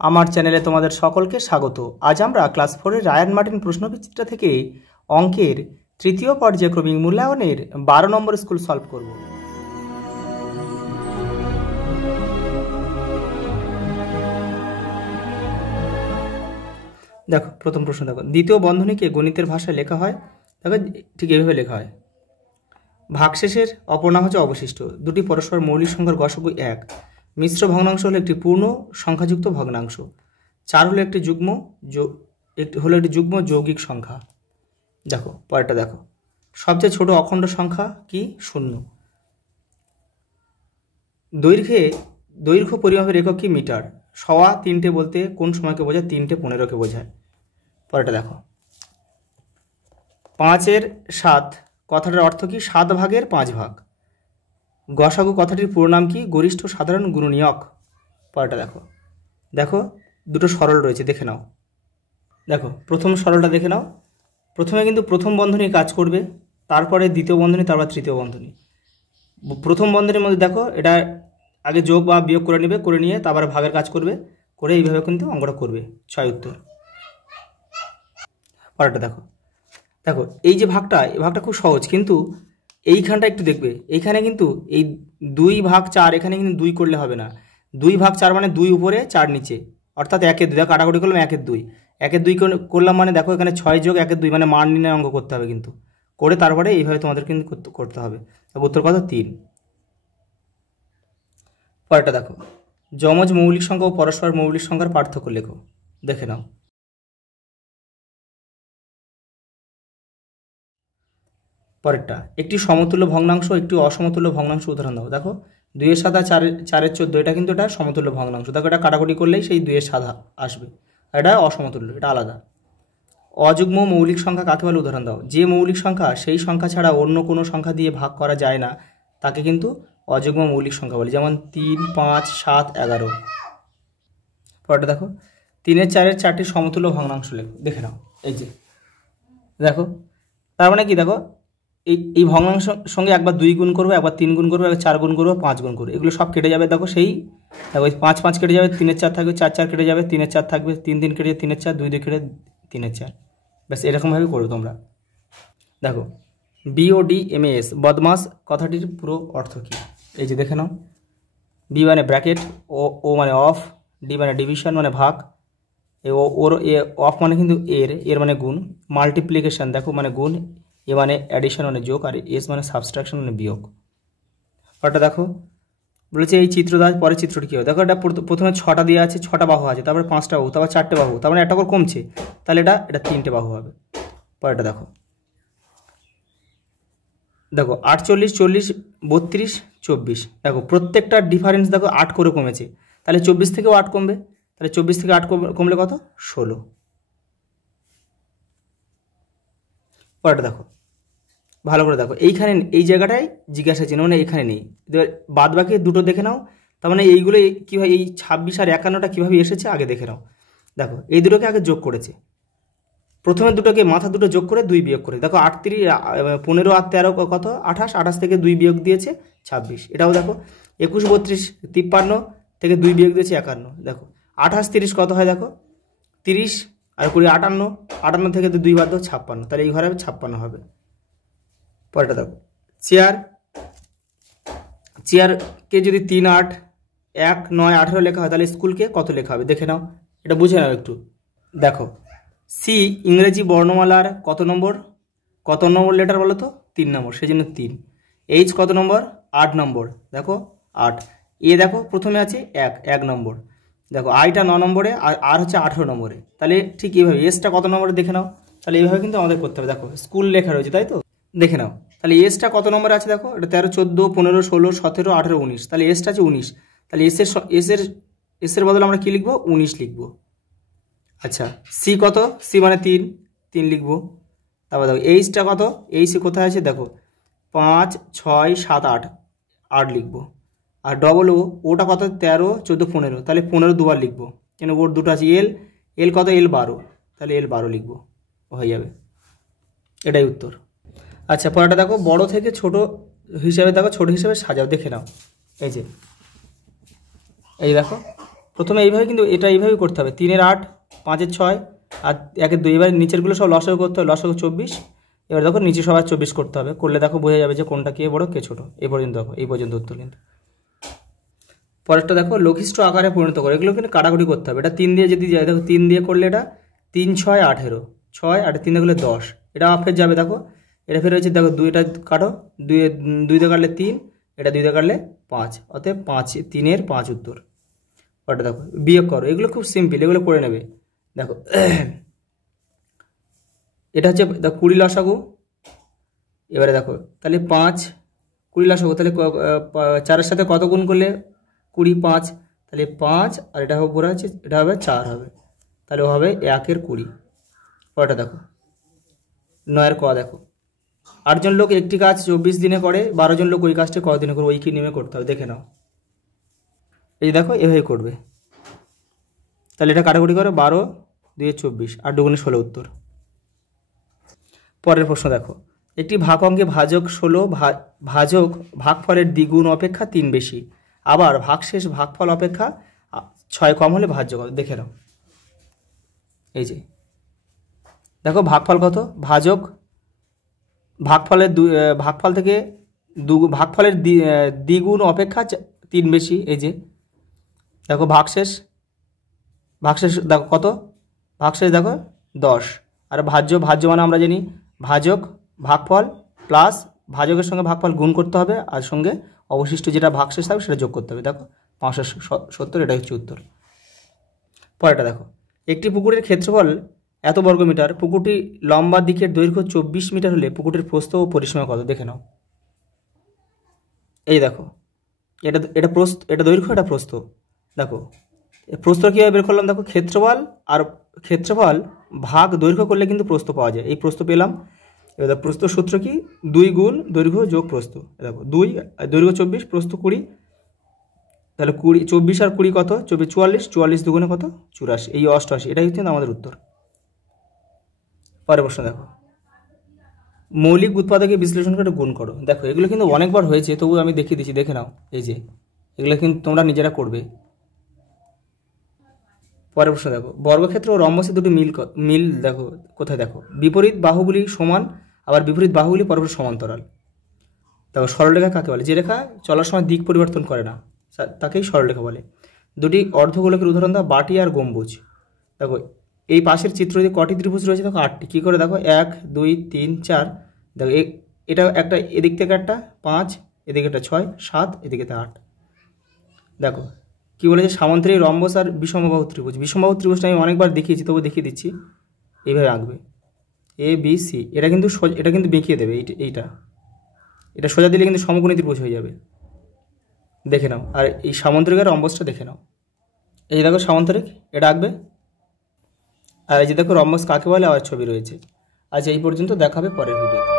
আমার চ্যানেলে তোমাদের সকলকে স্বাগত। আজ আমরা ক্লাস 4-এর রায়ান মার্টিন প্রশ্নবিচিত্রা থেকে অঙ্কের তৃতীয় পর্যায়ক্রমিক মূল্যায়নের 12 নম্বর স্কুল সলভ করব। দেখো প্রথম প্রশ্ন, দেখো দ্বিতীয় বন্ধনীকে গণিতের ভাষায় লেখা হয়, দেখো ঠিক এইভাবে লেখা হয়। ভাগশেষের অপর নাম হচ্ছে অবশিষ্ট। দুটি পরস্পর মৌলিক সংখ্যার গসাগু 1। মিশ্র ভগ্নাংশ হলো একটি পূর্ণ সংখ্যাযুক্ত ভগ্নাংশ। 4 হলো একটি যুগ্ম যৌগিক সংখ্যা। দেখো পরেরটা দেখো, সবচেয়ে ছোট অখণ্ড সংখ্যা কি? 0। দৈর্ঘ্য পরিমাপের একক কি? মিটার। সওয়া 3টে বলতে কোন সময়কে বোঝায়? 3টে 15কে বোঝায়। পরেরটা দেখো, 5-এর 7 কথাটার অর্থ কি? 7 ভাগের 5 ভাগ। গসাগু কথাটির পুরো নাম কি? গরিষ্ঠ সাধারণ গুণনীয়ক। পরেরটা দেখো, দেখো দুটো সরল রয়েছে, দেখে নাও। দেখো প্রথম সরলটা দেখে নাও। প্রথমে কিন্তু প্রথম বন্ধনী কাজ করবে, তারপরে দ্বিতীয় বন্ধনী, তারপর তৃতীয় বন্ধনী। প্রথম বন্ধনীর মধ্যে দেখো এটা আগে যোগ বা বিয়োগ করে নেবে, করে নিয়ে তারপরে ভাগের কাজ করবে, করে এইভাবে কিন্তু অঙ্কটা করবে। 6 উত্তর। পরেরটা দেখো, দেখো এই যে ভাগটা, এই ভাগটা খুব সহজ, কিন্তু এইখানটা একটু দেখবে। এইখানে কিন্তু এই 2 ভাগ 4, এখানে কিন্তু 2 করলে হবে না। 2 ভাগ 4 মানে 2 উপরে 4 নিচে, অর্থাৎ 1-এর 2। দেখো কাটাকুটি করলাম, 1-এর 2, 1-এর 2 করলাম মানে দেখো এখানে 6 যোগ 1-এর 2 মানে মান নির্ণয় অঙ্ক করতে হবে, কিন্তু করে তারপরে এইভাবে তোমাদের কিন্তু করতে হবে। উত্তর কত? 3। পরেরটা দেখো, যমজ মৌলিক সংখ্যা ও পরস্পর মৌলিক সংখ্যার পার্থক্য লেখো। দেখে নাও। পরেরটা, একটি সমতুল্য ভগ্নাংশ একটি অসমতুল্য ভগ্নাংশ উদাহরণ দাও। দেখো 2-এর 7 আর 4-এর 14, এটা কিন্তু এটা সমতুল্য ভগ্নাংশ। দেখো এটা কাটাকুটি করলেই সেই 2-এর 7 আসবে, আর এটা অসমতুল্য, এটা আলাদা। অযুগ্ম মৌলিক সংখ্যা কাকে বলে? উদাহরণ দাও। যে মৌলিক সংখ্যা সেই সংখ্যা ছাড়া অন্য কোনো সংখ্যা দিয়ে ভাগ করা যায় না তাকে কিন্তু অযুগ্ম মৌলিক সংখ্যা বলে, যেমন 3, 5, 7, 11। পরেরটা দেখো, 3-এর 4-এর 4টি সমতুল্য ভগ্নাংশ লেখো। দেখে নাও। এই যে দেখো, তার মানে কি? দেখো এই ভগ্নাংশ সঙ্গে একবার 2 গুণ করবো, একবার 3 গুণ করবো, একবার 4 গুণ করবো, 5 গুণ করবো, এগুলো সব কেটে যাবে। দেখো সেই দেখো 5 5 কেটে যাবে, 3-এর 4 থাকবে, 4 4 কেটে যাবে, 3-এর 4 থাকবে, 3 3 কেটে যাবে, 3-এর 4, 2 2 কেটে 3-এর 4। ব্যাস এরকমভাবে করবে তোমরা। দেখো BODMAS বদমাস কথাটির পুরো অর্থ কী? এই যে দেখে নাও। বি মানে ব্র্যাকেট, ও মানে অফ, ডি মানে ডিভিশন মানে ভাগ, ওর অফ মানে কিন্তু এর মানে গুণ, মাল্টিপ্লিকেশন দেখো মানে গুণ, এ মানে অ্যাডিশন মানে যোগ, আর এস মানে সাবস্ট্রাকশন মানে বিয়োগ। ওটা দেখো বলেছে এই চিত্র দ্বারা পরের চিত্রটি কী হবে? দেখো এটা প্রথমে 6টা দিয়ে আছে, 6টা বাহু আছে, তারপরে 5টা বাহু, তারপর 4টে বাহু, তারপরে একটা করে কমছে, তাহলে এটা 3টে বাহু হবে। পরেরটা দেখো, দেখো 48, 40, 32, 24। দেখো প্রত্যেকটার ডিফারেন্স দেখো 8 করে কমেছে, তাহলে 24 থেকেও 8 কমবে, তাহলে 24 থেকে 8 কমলে কত? 16। পরেরটা দেখো, ভালো করে দেখো, এইখানে এই জায়গাটায় জিজ্ঞাসা চিহ্ন মানে এখানে নেই, বাদ বাকি দুটো দেখে নাও। তার মানে এইগুলো কীভাবে, এই 26 আর 51টা কীভাবে এসেছে আগে দেখে নাও। দেখো এই দুটোকে আগে যোগ করেছে, প্রথমে দুটোকে মাথা দুটো যোগ করে 2 বিয়োগ করে, দেখো 8 3 15 আর 13 কত? 28, 28 থেকে 2 বিয়োগ দিয়েছে 26। এটাও দেখো 21 32 53 থেকে 2 বিয়োগ দিয়েছে 51। দেখো 28 30 কত হয়? দেখো 30 আর 20 58, 58 থেকে 2 বাদ দাও 56, তাহলে এই ঘরে 56 হবে। পরেরটা দেখো, চেয়ারকে যদি 3 8 1 9 18 লেখা হয়, তাহলে স্কুলকে কত লেখা হবে? দেখে নাও, এটা বুঝে নাও একটু। দেখো সি ইংরেজি বর্ণমালার কত নম্বর লেটার বলো তো? 3 নম্বর, সেই জন্য 3। এইচ কত নম্বর? 8 নম্বর, দেখো 8। এ দেখো প্রথমে আছে 1 নম্বর, দেখো আইটা 9 নম্বরে, আর হচ্ছে 18 নম্বরে, তাহলে ঠিক এইভাবে এসটা কত নম্বরে দেখে নাও। তাহলে এইভাবে কিন্তু আমাদের করতে হবে। দেখো স্কুল লেখা রয়েছে, তাই তো? দেখে নাও তাহলে এসটা কত নম্বরে আছে? দেখো এটা 13 14 15 16 17 18 19, তাহলে এসটা আছে 19, তাহলে এসের বদলে আমরা কি লিখবো? 19 লিখবো। আচ্ছা সি কত? সি মানে 3 লিখবো। তারপর দেখো এইচটা কত? এইচ কোথায় আছে? দেখো 5 6 7 8 8 লিখবো। আর ডবল ওটা কত? 13 14 15, তাহলে 15 দুবার লিখবো, কেন ওর দুটো আছে। এল কত? এল 12, তাহলে এল 12 লিখবো, হয়ে যাবে। এটাই উত্তর। আচ্ছা পরেরটা দেখো, বড় থেকে ছোট হিসাবে, দেখো ছোট হিসাবে সাজাও। দেখে নাও, এই যে এই দেখো প্রথমে এইভাবে, কিন্তু এটা এইভাবেই করতে হবে। 3 এর 8, 5 এর 6 আর 1 এর 2। এবার নিচেরগুলো সব লসাগু করতে হবে, লসাগু 24। এবার দেখো নিচে সবার 24 করতে হবে, করলে দেখো বোঝা যাবে যে কোনটা কে বড় কে ছোট। এই পর্যন্ত দেখো, এই পর্যন্ত উত্তর। কিন্তু পরেরটা দেখো, লঘিষ্ঠ আকারে পরিণত করে। এগুলো কিন্তু কাটাকুটি করতে হবে। এটা 3 দিয়ে যদি যায়, দেখো 3 দিয়ে করলে এটা 3 6 18, 6 আর 3 দিয়ে করলে 10। এটা ফের যাবে, দেখো এটা ফের হয়েছে, দেখো 2 এটা কাটো, 2 দিয়ে কাটলে 3, এটা 2 দিয়ে কাটলে 5, অতএব 5 3 এর 5 উত্তর। ওটা দেখো বিয়োগ করো। এগুলো খুব সিম্পল, এগুলো করে নেবে। দেখো এটা হচ্ছে দেখো 20 লসাগু। এবারে দেখো তাহলে 5 20 লসাগু, তাহলে 4-এর সাথে কত গুণ করলে 20, 5, তাহলে 5 আর এটা হবে পুরো আছে, এটা হবে 4 হবে, তাহলে হবে 1 এর 20। পরেরটা দেখো 9 এর ক। দেখো 8 জন লোক একটি কাজ 24 দিনে করে, 12 জন লোক ওই কাজটি কতদিনে করে, ওই কি নিয়মে করতে হবে দেখে নাও। এই দেখো এভাবে করবে। তাহলে এটা কাটাকুটি করে 12 2 24, 8 দুগুণে 16 উত্তর। পরের প্রশ্ন দেখো, একটি ভাগ অঙ্কে ভাজক 16, ভাজক ভাগফলের দ্বিগুণ অপেক্ষা 3 বেশি, আবার ভাগশেষ ভাগফল অপেক্ষা 6 কম হলে ভাজ্য কত দেখে নাও। এই যে দেখো ভাগফল কত, ভাজক ভাগফলের ভাগফল থেকে ভাগফলের দ্বিগুণ অপেক্ষা 3 বেশি। এই যে দেখো ভাগশেষ দেখো কত, ভাগশেষ দেখো 10। আর ভাজ্য মানে আমরা জানি ভাজক ভাগফল প্লাস ভাজকের সঙ্গে ভাগফল গুণ করতে হবে, আর সঙ্গে অবশিষ্ট যেটা ভাগশেষ থাকবে সেটা যোগ করতে হবে। দেখো 570, এটা হচ্ছে উত্তর। পরেরটা দেখো, একটি পুকুরের ক্ষেত্রফল এত বর্গমিটার, পুকুরটি লম্বা দিকের দৈর্ঘ্য 24 মিটার হলে পুকুরটির প্রস্থ ও পরিসীমা কত দেখে নাও। এই দেখো এটা প্রস্থ, এটা দৈর্ঘ্য, এটা প্রস্থ। দেখো প্রস্থ কীভাবে বের করলাম, দেখো ক্ষেত্রফল ভাগ দৈর্ঘ্য করলে কিন্তু প্রস্থ পাওয়া যায়। এই প্রস্থ পেলাম। এবার প্রস্থ সূত্র কি, 2 গুণ দৈর্ঘ্য যোগ প্রস্থ। দেখো 2 দৈর্ঘ্য 24, প্রস্থ 20, তাহলে 24 আর 20 কত, 44, 44 দুগুণে কত 84, এই 88। এটাই হচ্ছে আমাদের উত্তর। পরের প্রশ্ন দেখো, মৌলিক উৎপাদকে বিশ্লেষণ করে গুণ করো। দেখো এগুলো কিন্তু অনেকবার হয়েছে, তবু আমি দেখিয়ে দিচ্ছি, দেখে নাও। এই যে এগুলো কিন্তু তোমরা নিজেরা করবে। পরের প্রশ্ন দেখো, বর্গক্ষেত্র ও রম্বসের দুটি মিল দেখো কোথায়। দেখো বিপরীত বাহুগুলি সমান, আবার বিপরীত বাহুগুলি পরস্পর সমান্তরাল। দেখো সরলরেখা কাকে বলে, যে রেখা চলার সময় দিক পরিবর্তন করে না তাকেই সরলরেখা বলে। দুটি অর্ধগোলকের উদাহরণ দাও, বাটি আর গম্বুজ। দেখো এই পাশের চিত্র যদি কটি ত্রিভুজ রয়েছে, দেখো 8টি। কী করে দেখো, 1 2 3 4। দেখো এটা একটা, এদিক থেকে একটা 5, এদিকে একটা 6 7, এদিকে 8। দেখো কী বলেছে, সামান্তরিক রম্বস আর বিষমবাহু ত্রিভুজ। বিষমবাহু ত্রিভুজটা আমি অনেকবার দেখিয়েছি, তবু দেখিয়ে দিচ্ছি। এইভাবে আঁকবে ABC, এটা কিন্তু বেঁকিয়ে দেবে। এটা সোজা দিলে কিন্তু সমকোণী ত্রিভুজ হয়ে যাবে, দেখে নাও। আর এই সামান্তরিক আর রম্বসটা দেখে নাও। এই দেখো সামান্তরিক, এটা আঁকবে। আর এই যে দেখো রম্বস কাকে বলে, আবার ছবি রয়েছে। আচ্ছা এই পর্যন্ত, দেখা হবে পরের ভিডিওতে।